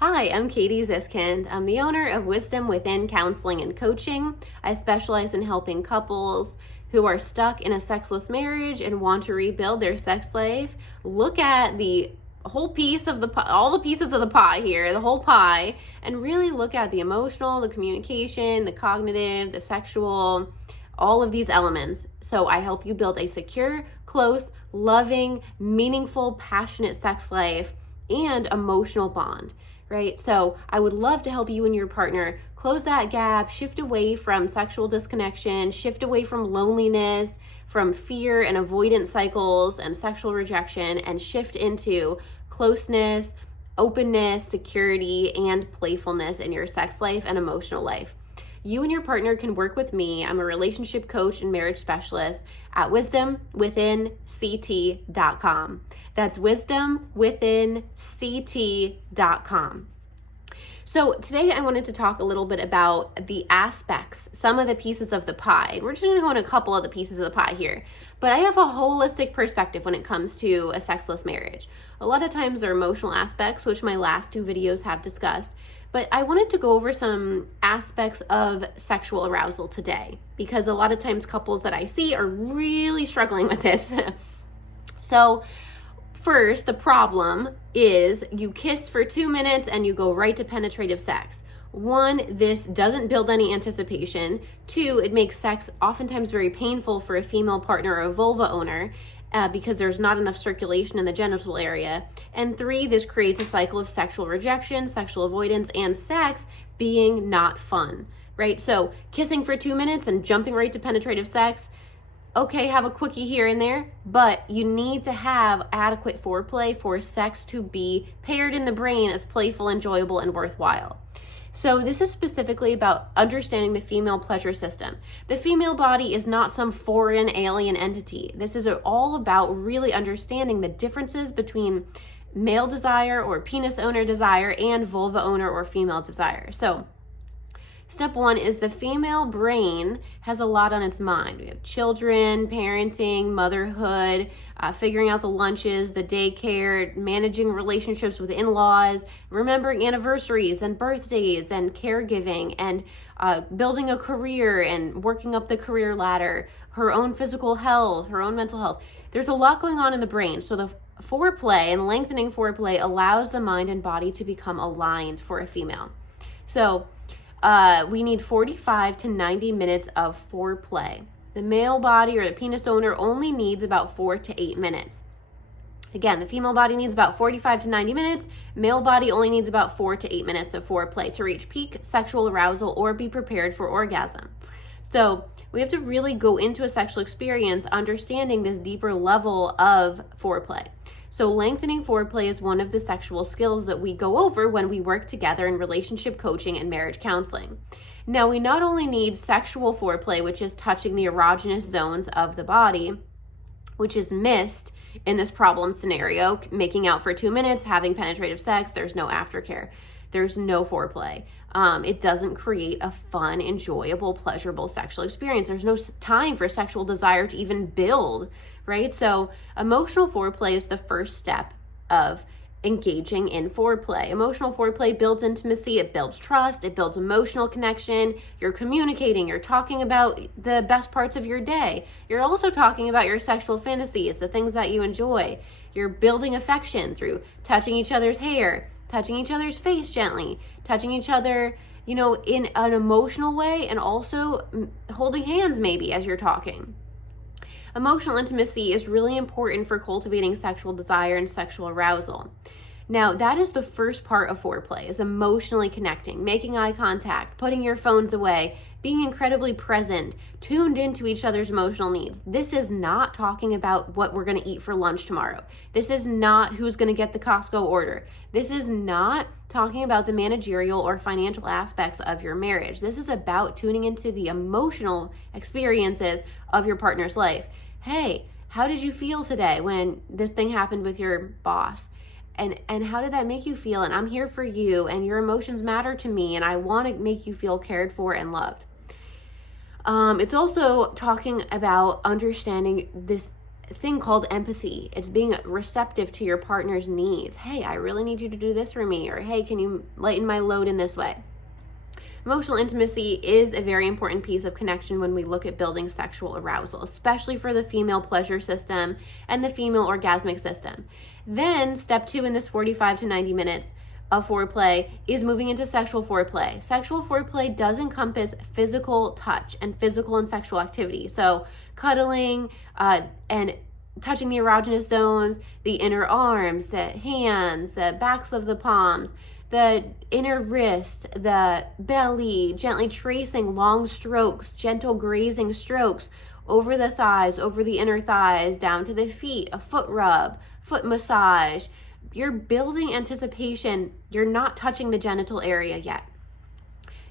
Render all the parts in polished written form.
Hi, I'm Katie Ziskind. I'm the owner of Wisdom Within Counseling and Coaching. I specialize in helping couples who are stuck in a sexless marriage and want to rebuild their sex life look at the whole piece of the pie, all the pieces of the pie here, the whole pie, and really look at the emotional, the communication, the cognitive, the sexual, all of these elements. So I help you build a secure, close, loving, meaningful, passionate sex life and emotional bond, right? So I would love to help you and your partner close that gap, shift away from sexual disconnection, shift away from loneliness, from fear and avoidance cycles and sexual rejection, and shift into closeness, openness, security, and playfulness in your sex life and emotional life. You and your partner can work with me. I'm a relationship coach and marriage specialist at wisdomwithinct.com. That's wisdomwithinct.com. So today I wanted to talk a little bit about the aspects, some of the pieces of the pie. We're just going to go in a couple of the pieces of the pie here. But I have a holistic perspective when it comes to a sexless marriage. A lot of times there are emotional aspects, which my last two videos have discussed. But I wanted to go over some aspects of sexual arousal today, because a lot of times couples that I see are really struggling with this. So first, the problem is you kiss for 2 minutes and you go right to penetrative sex. 1, this doesn't build any anticipation. 2, it makes sex oftentimes very painful for a female partner or a vulva owner because there's not enough circulation in the genital area. And 3, this creates a cycle of sexual rejection, sexual avoidance, and sex being not fun, right? So kissing for 2 minutes and jumping right to penetrative sex, okay, have a quickie here and there, but you need to have adequate foreplay for sex to be paired in the brain as playful, enjoyable, and worthwhile. So this is specifically about understanding the female pleasure system. The female body is not some foreign alien entity. This is all about really understanding the differences between male desire or penis owner desire and vulva owner or female desire. So step 1 is the female brain has a lot on its mind. We have children, parenting, motherhood, figuring out the lunches, the daycare, managing relationships with in-laws, remembering anniversaries and birthdays and caregiving, and building a career and working up the career ladder, her own physical health, her own mental health. There's a lot going on in the brain. So the foreplay and lengthening foreplay allows the mind and body to become aligned for a female. So we need 45 to 90 minutes of foreplay. The male body or the penis owner only needs about 4 to 8 minutes. Again, the female body needs about 45 to 90 minutes. Male body only needs about 4 to 8 minutes of foreplay to reach peak sexual arousal or be prepared for orgasm. So we have to really go into a sexual experience understanding this deeper level of foreplay. So lengthening foreplay is one of the sexual skills that we go over when we work together in relationship coaching and marriage counseling. Now, we not only need sexual foreplay, which is touching the erogenous zones of the body, which is missed in this problem scenario, making out for 2 minutes, having penetrative sex, there's no aftercare. There's no foreplay. It doesn't create a fun, enjoyable, pleasurable sexual experience. There's no time for sexual desire to even build, right? So emotional foreplay is the first step of engaging in foreplay. Emotional foreplay builds intimacy, it builds trust, it builds emotional connection. You're communicating, you're talking about the best parts of your day. You're also talking about your sexual fantasies, the things that you enjoy. You're building affection through touching each other's hair, touching each other's face gently, touching each other, in an emotional way, and also holding hands maybe as you're talking. Emotional intimacy is really important for cultivating sexual desire and sexual arousal. Now, that is the first part of foreplay, is emotionally connecting, making eye contact, putting your phones away, being incredibly present, tuned into each other's emotional needs. This is not talking about what we're going to eat for lunch tomorrow. This is not who's going to get the Costco order. This is not talking about the managerial or financial aspects of your marriage. This is about tuning into the emotional experiences of your partner's life. Hey, how did you feel today when this thing happened with your boss? And how did that make you feel? And I'm here for you, and your emotions matter to me, and I want to make you feel cared for and loved. It's also talking about understanding this thing called empathy. It's being receptive to your partner's needs. Hey, I really need you to do this for me, or hey, can you lighten my load in this way? Emotional intimacy is a very important piece of connection when we look at building sexual arousal, especially for the female pleasure system and the female orgasmic system. Then step 2 in this 45 to 90 minutes of foreplay is moving into sexual foreplay. Sexual foreplay does encompass physical touch and physical and sexual activity. So cuddling and touching the erogenous zones, the inner arms, the hands, the backs of the palms, the inner wrist, the belly, gently tracing long strokes, gentle grazing strokes over the thighs, over the inner thighs, down to the feet, a foot rub, foot massage. You're building anticipation. You're not touching the genital area yet.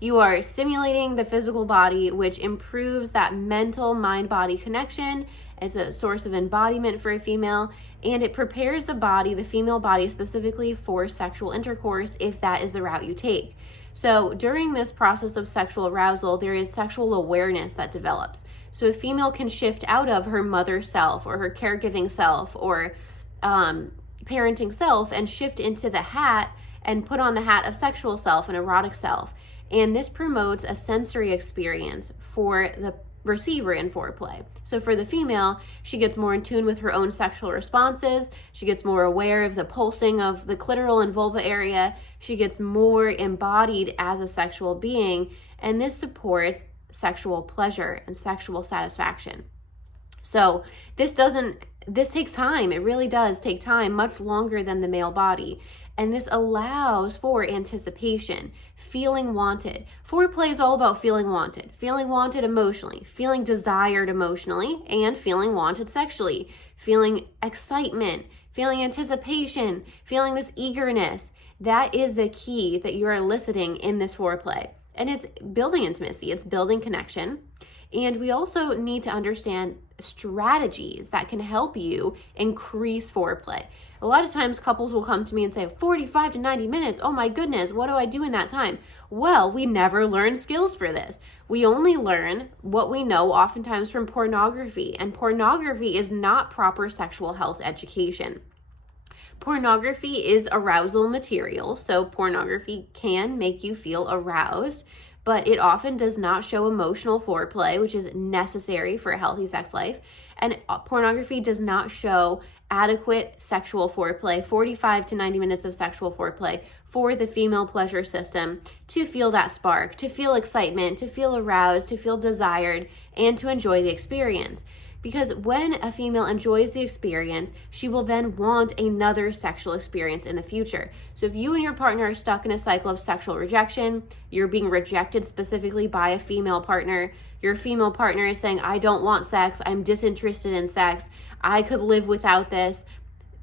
You are stimulating the physical body, which improves that mental mind-body connection as a source of embodiment for a female, and it prepares the body, the female body specifically, for sexual intercourse if that is the route you take. So during this process of sexual arousal, there is sexual awareness that develops. So a female can shift out of her mother self or her caregiving self or parenting self and shift into the hat and put on the hat of sexual self and erotic self. And this promotes a sensory experience for the receiver in foreplay. So for the female, she gets more in tune with her own sexual responses. She gets more aware of the pulsing of the clitoral and vulva area. She gets more embodied as a sexual being, and this supports sexual pleasure and sexual satisfaction. So this takes time. It really does take time, much longer than the male body. And this allows for anticipation, feeling wanted. Foreplay is all about feeling wanted emotionally, feeling desired emotionally, and feeling wanted sexually, feeling excitement, feeling anticipation, feeling this eagerness. That is the key that you're eliciting in this foreplay. And it's building intimacy, it's building connection. And we also need to understand strategies that can help you increase foreplay. A lot of times couples will come to me and say, 45 to 90 minutes, oh my goodness, what do I do in that time? Well, we never learn skills for this. We only learn what we know oftentimes from pornography, and pornography is not proper sexual health education. Pornography is arousal material, so pornography can make you feel aroused, but it often does not show emotional foreplay, which is necessary for a healthy sex life. And pornography does not show adequate sexual foreplay, 45 to 90 minutes of sexual foreplay for the female pleasure system to feel that spark, to feel excitement, to feel aroused, to feel desired, and to enjoy the experience. Because when a female enjoys the experience, she will then want another sexual experience in the future. So if you and your partner are stuck in a cycle of sexual rejection, you're being rejected specifically by a female partner, your female partner is saying, I don't want sex, I'm disinterested in sex, I could live without this.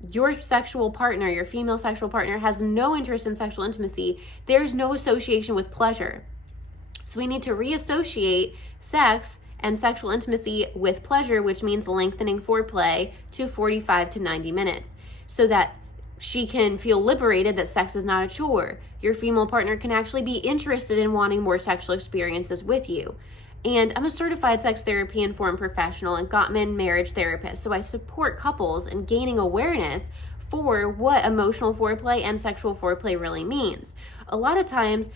Your sexual partner, your female sexual partner, has no interest in sexual intimacy. There's no association with pleasure. So we need to reassociate sex and sexual intimacy with pleasure, which means lengthening foreplay to 45 to 90 minutes so that she can feel liberated that sex is not a chore. Your female partner can actually be interested in wanting more sexual experiences with you. And I'm a certified sex therapy informed professional and Gottman marriage therapist, so I support couples in gaining awareness for what emotional foreplay and sexual foreplay really means. A lot of times,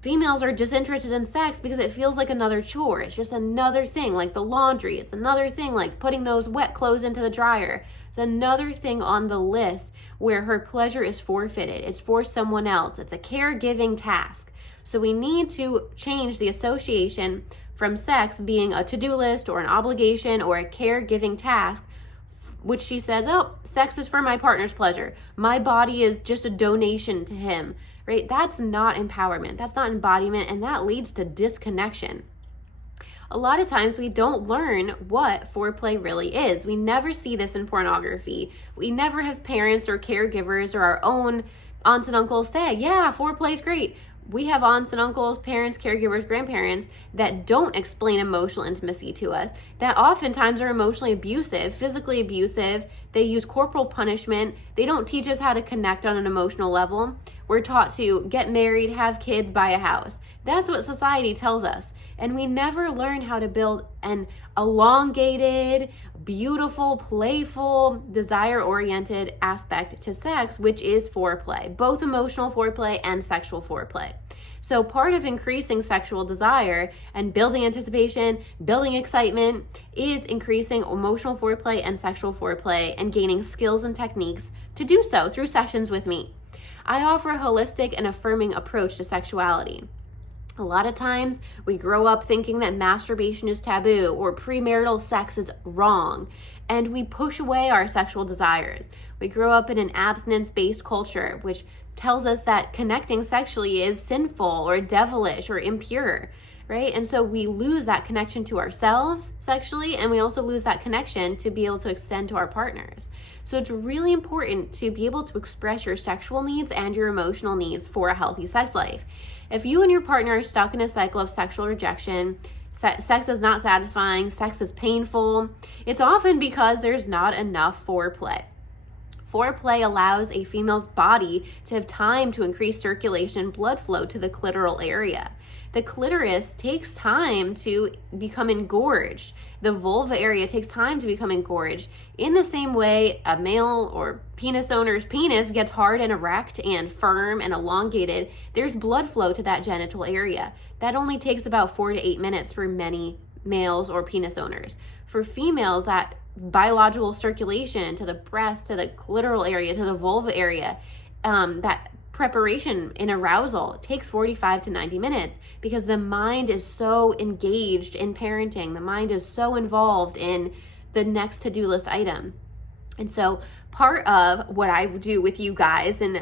females are disinterested in sex because it feels like another chore. It's just another thing, like the laundry. It's another thing, like putting those wet clothes into the dryer. It's another thing on the list where her pleasure is forfeited. It's for someone else. It's a caregiving task. So we need to change the association from sex being a to-do list or an obligation or a caregiving task, which she says, oh, sex is for my partner's pleasure. My body is just a donation to him. Right? That's not empowerment. That's not embodiment, and that leads to disconnection. A lot of times we don't learn what foreplay really is. We never see this in pornography. We never have parents or caregivers or our own aunts and uncles say, yeah, foreplay is great. We have aunts and uncles, parents, caregivers, grandparents that don't explain emotional intimacy to us, that oftentimes are emotionally abusive, physically abusive. They use corporal punishment. They don't teach us how to connect on an emotional level. We're taught to get married, have kids, buy a house. That's what society tells us. And we never learn how to build an elongated, beautiful, playful, desire-oriented aspect to sex, which is foreplay, both emotional foreplay and sexual foreplay. So part of increasing sexual desire and building anticipation, building excitement, is increasing emotional foreplay and sexual foreplay and gaining skills and techniques to do so through sessions with me. I offer a holistic and affirming approach to sexuality. A lot of times we grow up thinking that masturbation is taboo or premarital sex is wrong, and we push away our sexual desires. We grow up in an abstinence-based culture, which tells us that connecting sexually is sinful or devilish or impure, right? And so we lose that connection to ourselves sexually, and we also lose that connection to be able to extend to our partners. So it's really important to be able to express your sexual needs and your emotional needs for a healthy sex life. If you and your partner are stuck in a cycle of sexual rejection, sex is not satisfying, sex is painful, it's often because there's not enough foreplay. Foreplay allows a female's body to have time to increase circulation and blood flow to the clitoral area. The clitoris takes time to become engorged. The vulva area takes time to become engorged. In the same way, a male or penis owner's penis gets hard and erect and firm and elongated, there's blood flow to that genital area. That only takes about 4 to 8 minutes for many males or penis owners. For females, that biological circulation to the breast, to the clitoral area, to the vulva area, that preparation in arousal takes 45 to 90 minutes because the mind is so engaged in parenting. The mind is so involved in the next to-do list item. And so part of what I do with you guys in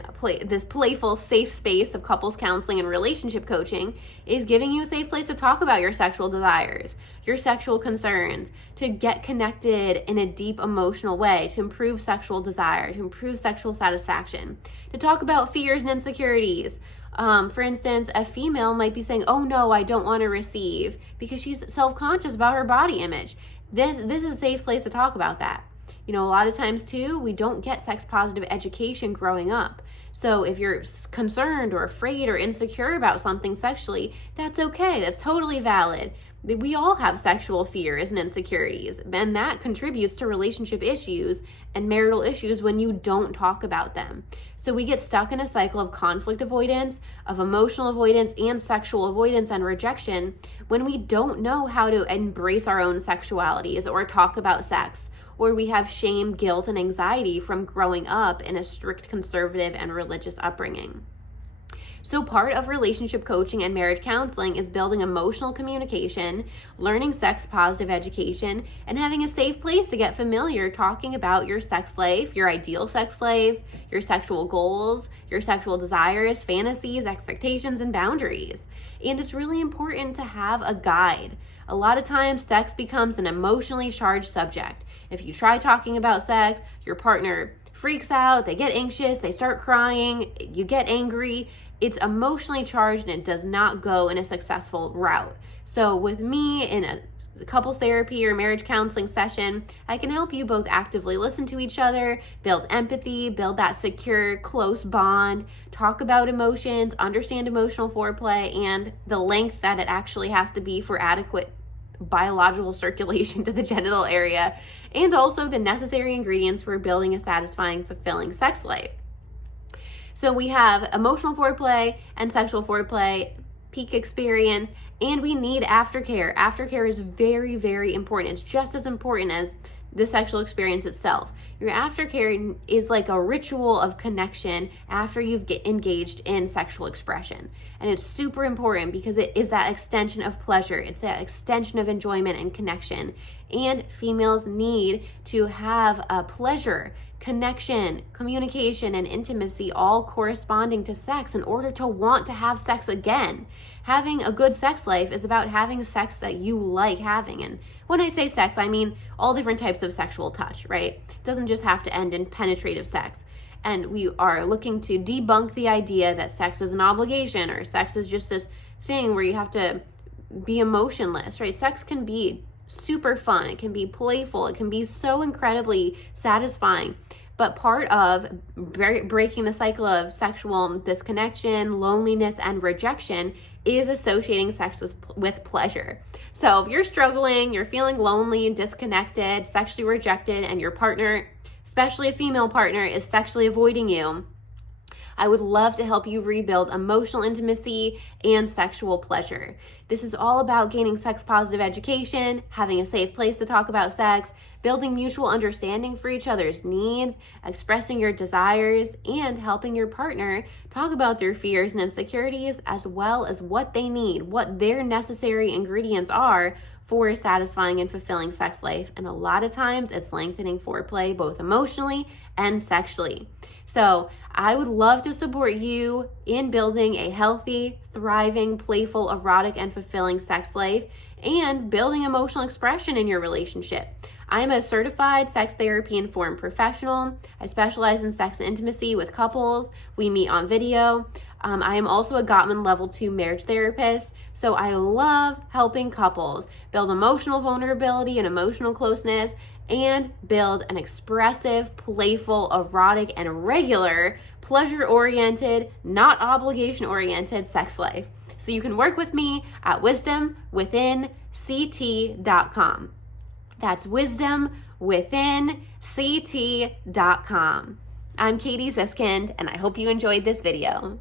this playful, safe space of couples counseling and relationship coaching is giving you a safe place to talk about your sexual desires, your sexual concerns, to get connected in a deep emotional way, to improve sexual desire, to improve sexual satisfaction, to talk about fears and insecurities. For instance, a female might be saying, oh no, I don't want to receive, because she's self-conscious about her body image. This is a safe place to talk about that. You know, a lot of times too, we don't get sex positive education growing up. So if you're concerned or afraid or insecure about something sexually, that's okay. That's totally valid. We all have sexual fears and insecurities, and that contributes to relationship issues and marital issues when you don't talk about them. So we get stuck in a cycle of conflict avoidance, of emotional avoidance, and sexual avoidance and rejection when we don't know how to embrace our own sexualities or talk about sex, or we have shame, guilt, and anxiety from growing up in a strict conservative and religious upbringing. So part of relationship coaching and marriage counseling is building emotional communication, learning sex positive education, and having a safe place to get familiar talking about your sex life, your ideal sex life, your sexual goals, your sexual desires, fantasies, expectations, and boundaries. And it's really important to have a guide. A lot of times sex becomes an emotionally charged subject. If you try talking about sex, your partner freaks out, they get anxious, they start crying, you get angry. It's emotionally charged and it does not go in a successful route. So with me in a couples therapy or marriage counseling session, I can help you both actively listen to each other, build empathy, build that secure, close bond, talk about emotions, understand emotional foreplay, and the length that it actually has to be for adequate biological circulation to the genital area, and also the necessary ingredients for building a satisfying, fulfilling sex life. So we have emotional foreplay and sexual foreplay, peak experience, and we need aftercare. Aftercare is very, very important. It's just as important as the sexual experience itself. Your aftercare is like a ritual of connection after you've engaged in sexual expression. And it's super important because it is that extension of pleasure. It's that extension of enjoyment and connection. And females need to have a pleasure, connection, communication, and intimacy all corresponding to sex in order to want to have sex again. Having a good sex life is about having sex that you like having. And when I say sex, I mean all different types of sexual touch, right? It doesn't just have to end in penetrative sex. And we are looking to debunk the idea that sex is an obligation or sex is just this thing where you have to be emotionless, right? Sex can be super fun. It can be playful. It can be so incredibly satisfying. But part of breaking the cycle of sexual disconnection, loneliness, and rejection is associating sex with pleasure. So if you're struggling, you're feeling lonely, disconnected, sexually rejected, and your partner, especially a female partner, is sexually avoiding you, I would love to help you rebuild emotional intimacy and sexual pleasure. This is all about gaining sex-positive education, having a safe place to talk about sex, building mutual understanding for each other's needs, expressing your desires, and helping your partner talk about their fears and insecurities, as well as what they need, what their necessary ingredients are for a satisfying and fulfilling sex life. And a lot of times it's lengthening foreplay, both emotionally and sexually. So I would love to support you in building a healthy, thriving, playful, erotic, and fulfilling sex life and building emotional expression in your relationship. I am a certified sex therapy informed professional. I specialize in sex and intimacy with couples. We meet on video. I am also a Gottman level 2 marriage therapist. So I love helping couples build emotional vulnerability and emotional closeness and build an expressive, playful, erotic, and regular, pleasure-oriented, not obligation-oriented sex life. So you can work with me at wisdomwithinct.com. That's wisdomwithinct.com. I'm Katie Ziskind, and I hope you enjoyed this video.